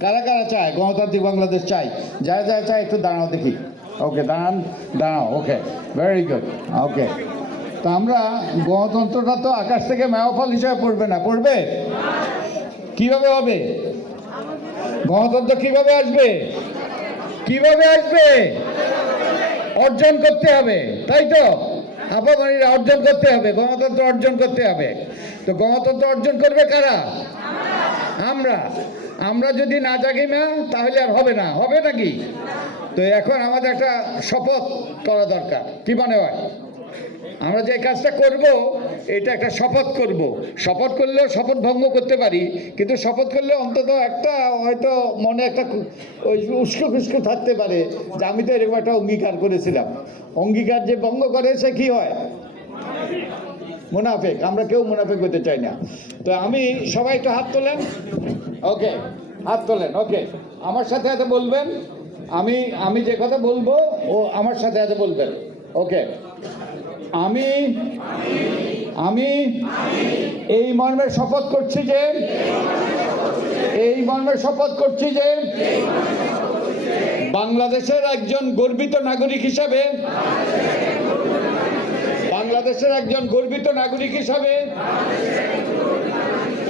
কারা কারা চায়? গণতান্ত্রিক বাংলাদেশ চাই। যারা যারা চায়, একটু দাঁড়াও দেখি। ওকে দাঁড়ান, দাঁড়াও ওকে ভেরি গুড ওকে তো আমরা গণতন্ত্রটা তো আকাশ থেকে মেওয়াফল হিসাবে পড়বে না, পড়বে? কীভাবে হবে? গণতন্ত্র কীভাবে আসবে? কীভাবে আসবে? অর্জন করতে হবে, তাই তো? আপামারিরা অর্জন করতে হবে, গণতন্ত্র অর্জন করতে হবে। তো গণতন্ত্র অর্জন করবে কারা? আমরা আমরা যদি না জাগি না, তাহলে আর হবে না। হবে নাকি তো এখন আমাদের একটা শপথ করা দরকার। কি মনে হয়? আমরা যে কাজটা করব, এটা একটা শপথ করব। শপথ করলেও শপথ ভঙ্গ করতে পারি, কিন্তু শপথ করলে অন্তত একটা হয়তো মনে একটা ওই উস্কো খুস্কো থাকতে পারে। যে আমি তো এরকম একটা অঙ্গীকার করেছিলাম। অঙ্গীকার যে ভঙ্গ করে, সে কী হয়? মুনাফেক, আমরা কেউ মুনাফেক হতে চাই না। তো আমি সবাই একটু হাত তোলেন। ওকে, হাত তোলেন, ওকে। আমার সাথে হাতে বলবেন, আমি আমি যে কথা বলব, ও আমার সাথে হাতে বলবেন, ওকে। আমি আমি এই মর্মে শপথ করছি যে, এই মর্মে শপথ করছি যে, বাংলাদেশের একজন গর্বিত নাগরিক হিসাবে বাংলাদেশের একজন গর্বিত নাগরিক হিসাবে,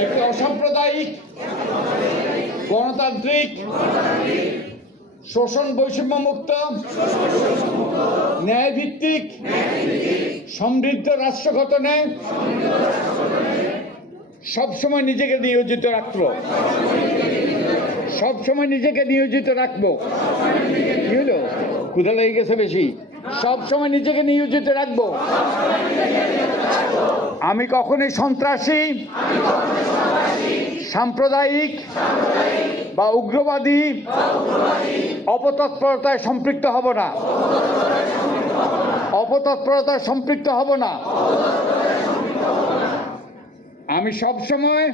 একটি অসাম্প্রদায়িক, গণতান্ত্রিক, শোষণ বৈষম্য মুক্ত ন্যায়ভিত্তিক, সমৃদ্ধ রাষ্ট্র গঠনে সবসময় নিজেকে নিয়োজিত রাখব। সবসময় নিজেকে নিয়োজিত রাখব। কি হলো? ক্ষুধা লেগে গেছে বেশি। সবসময় নিজেকে নিয়োজিত রাখব। আমি কখনই সন্ত্রাসী, সাম্প্রদায়িক বা উগ্রবাদী, অপতৎপরতায় সম্পৃক্ত হব না। অপতৎপরতায় সম্পৃক্ত হব না। আমি সব সময়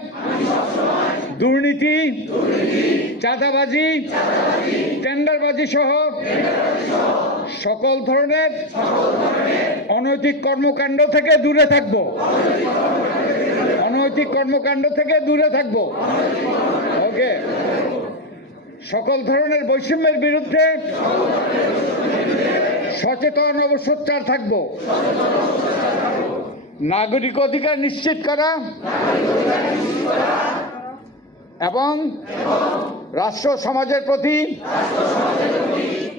দুর্নীতি, চাঁদাবাজি, টেন্ডারবাজি সহ সকল ধরনের অনৈতিক কর্মকাণ্ড থেকে দূরে থাকব। অনৈতিক কর্মকাণ্ড থেকে দূরে থাকব। ওকে? সকল ধরনের বৈষম্যের বিরুদ্ধে সচেতন ও সোচ্চার থাকব। নাগরিক অধিকার নিশ্চিত করা। এবং রাষ্ট্র সমাজের প্রতি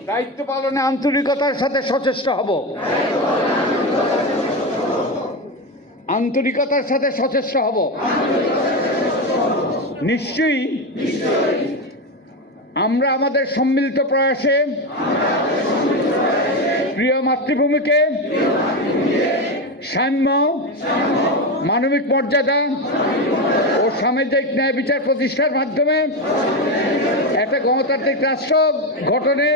দায়িত্ব পালনে আন্তরিকতার সাথে সচেষ্ট হব। আন্তরিকতার সাথে সচেষ্ট হব। নিশ্চয়ই আমরা আমাদের সম্মিলিত প্রয়াসে প্রিয় মাতৃভূমিকে সাম্য, মানবিক মর্যাদা ও সামাজিক ন্যায় বিচার প্রতিষ্ঠার মাধ্যমে একটা গণতান্ত্রিক রাষ্ট্র গঠনে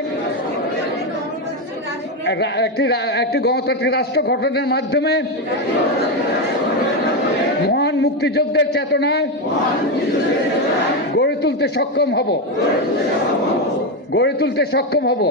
একটি একটি গণতান্ত্রিক রাষ্ট্র গঠনের মাধ্যমে মহান মুক্তিযুদ্ধের চেতনায় গড়ে তুলতে সক্ষম হব। গড়ে তুলতে সক্ষম হব।